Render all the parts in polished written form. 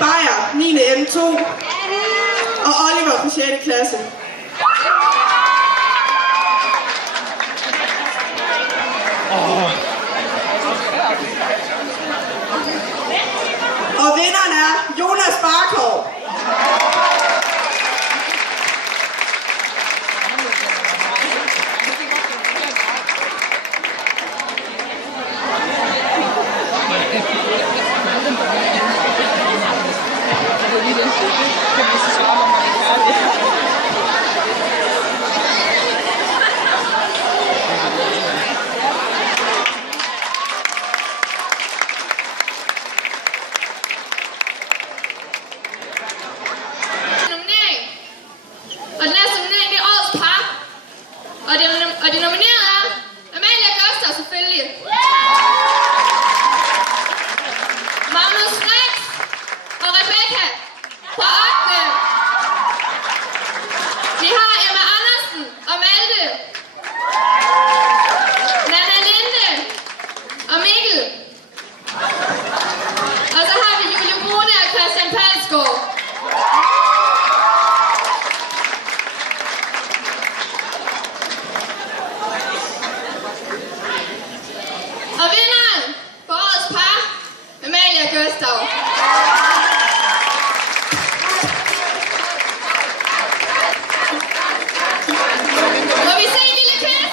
Beyer, 9. M2, og Oliver fra 6. klasse. Og vinderen er Jonas Barkov. Og de nominerede er Amalie Gøster selvfølgelig, Magnus Rex og Rebecca på 8. Vi har Emma Andersen og Malte, Nana Linde og Mikkel. Og så har vi Julie Brune og Christian Palsgaard. Og vinderen for årets par, Amalie Gøster. Må vi se en lille kys?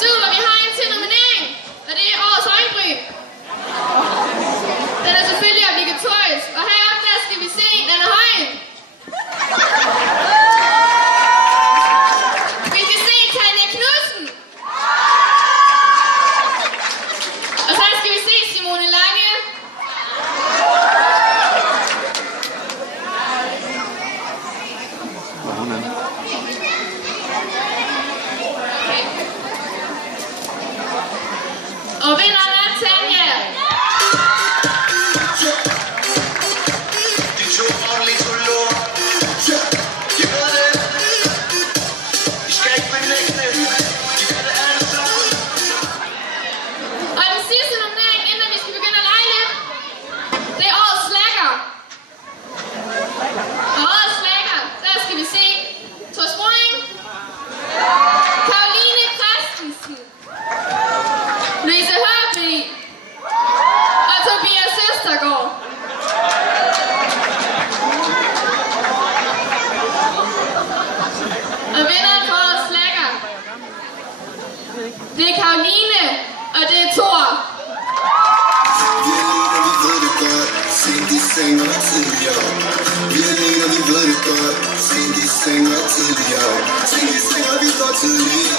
Super, vi har en til nominering, og det er årets øjenbryn. Den er selvfølgelig obligatorisk, og heroppe der skal vi se Anna Højen. Vi skal se Tanja Knudsen. Og så skal vi se Simone Lange. Og vinderen er Tanja. De to ordentlige tuller. De ved det. De skal ikke benægte det. De ved det alle sammen. Og den sidste nominering, inden vi skal begynde at lege lidt, det er årets slacker. Og årets slacker, der skal vi se Tos Brøing, Karoline Christensen, Louise Hørby og Tobias Søstergaard. Og vinderen for årets slacker, det er Karoline, og det er Thor. Vi ved det godt, siden de sænger tidligere. Vi ved det godt, siden de sænger tidligere. Siden de sænger, vi går tidligere.